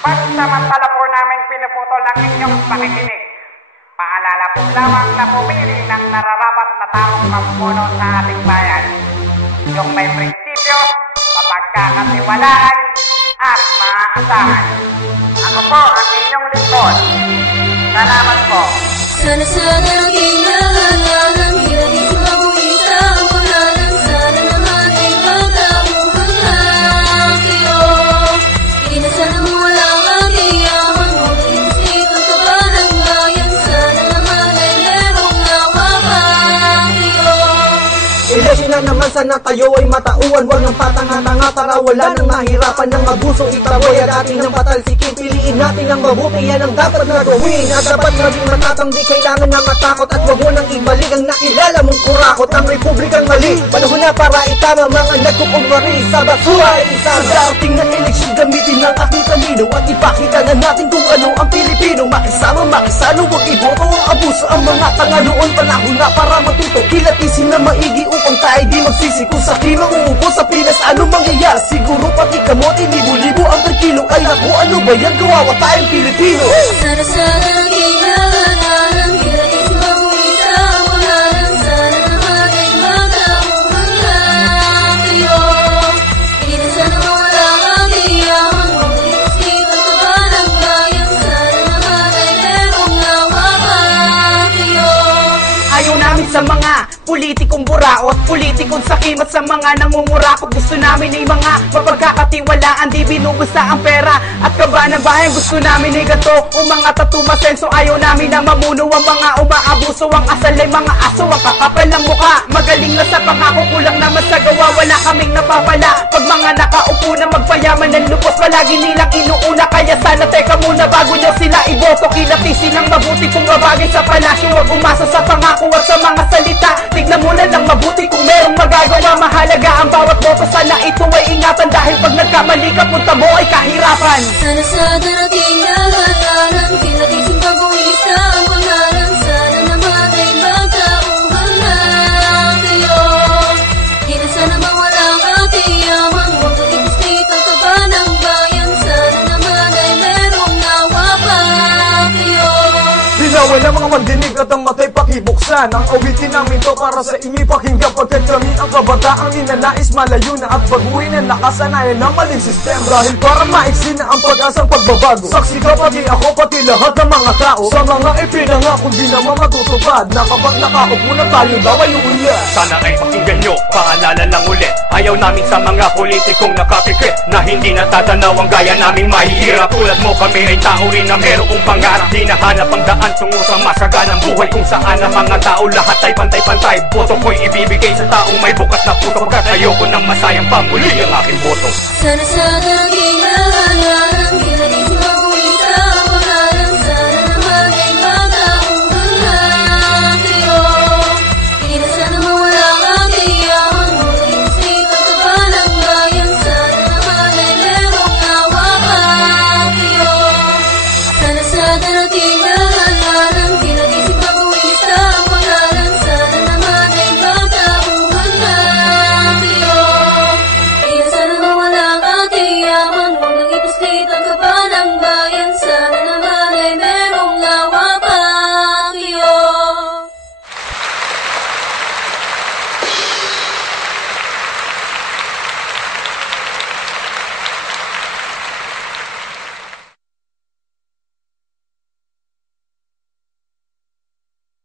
Pansamantala po namin pinuputol ang inyong pakikinig. Paalala po lamang na pumili ng nararapat na taong pamumuno sa ating bayan. Yung may prinsipyo, mapagkakatiwalaan, at maaasahan. Ako po ang inyong lingkod. Salamat po. Sana naging nangangalanan, hindi sa mag-uisa ang pangalan. Sana naman ay magkamuhan lang kayo. Hindi na sana mawala ang iyaman mo. Inisip ang kaba ng bayan. Sana naman ay merong awa pa kayo. Ilasyon na naman, sana tayo ay matauan. Huwag ng patanga-tanga, tara wala nang mahirapan ng abuso. Itaboy at ating ng patalsikin. Piliin natin ang mabuti, yan ang dapat na gawin. At dapat maging matatang, di kailangan na matakot. At huwag mo nang ibalik ang nakilala mong kurakot. Ang republikang mali, panahon na para itama mga nagkukumari sa basura ay isama. Sa dating na eleksyon, gamitin ng aking talino at ipakita na natin kung ano ang Pilipino. Makisama, makisalo, huwag iboto ang abuso. Ang mga tanga noon, panahon na para matuto. Kilatisin na maigi upang tayo di magsisi. Kung sa klima uupo sa Pinas, ano mangyayari? Siguro pati kamote, libo-libo ang per kilo. Ay naku, ano ba yan? Kawawa tayong Pilipino. Sana naging nangangalanan, hindi sa mag-uisa ang pangalan. Sana naman ay magkamuhan lang kayo. Hindi na sana mawala ang iyaman mo. Inisip ang kaba ng bayan. Sana naman ay merong awa pa kayo. Ayaw namin sa mga politikong buraot, politikong sakim at sa mga nangungurakot. Gusto namin ay mga mapagkakatiwalaan, di binubusa ang pera at kaba ng bayan. Gusto namin ay gato, mga tatumasenso. Ayaw namin na mamuno ang mga umaabuso. Ang asal ay mga aso, ang kakapal ng mukha. Magaling na sa pangako, kulang naman sa gawa. Wala kaming napapala pag mga nakaupo na magpayaman ng lupos. Palagi nilang inuuna, kaya sana teka muna bago nyo sila iboto. Kilatisin ng mabuti kung mabagay sa palasyo. Huwag umasa sa pangako at sa mga salita. Tignan mo na lang mabuti kung merong magagawa. Mahalaga ang bawat boto, sana ito ay ingatan. Dahil pag nagkamali ka, punta mo ay kahirapan. Sana naging nangangalanan, kilatisin pag-uisa ang pangalan. Sana naman ay magkamuhan lang kayo. Di na sana mawala ang ating yaman. Huwag inisip ang kaba ng bayan. Sana naman ay merong awa pa kayo. Binawan ang mga mandinig at ang matay pakibuksan. Ang awitin namin to para sa inyo'y pakinggan. Pagkat kami ang kabataang ninanais malayo na at baguhin ang nakasanayan ng maling sistema. Dahil para maiksi na ang pag-asang pagbabago. Saksi ka pati ako, pati lahat ng mga tao sa mga ipinangako di naman matutupad. Na kapag nakaupo na tayo daw ay uulat. Sana ay pakinggan nyo, paalala lang ulit. Ayaw namin sa mga politikong nakapikit na hindi natatanaw ang gaya naming mahihirap. Tulad mo kami ay tao rin na merong pangarap. Hinahanap ang daan tungo sa masaganang buhay kung saan ang mga tao lahat ay pantay-pantay. Boto ko'y ibibigay sa taong may bukas na puso, pagkat ayoko nang masayang pamuli ang aking boto. Sana naging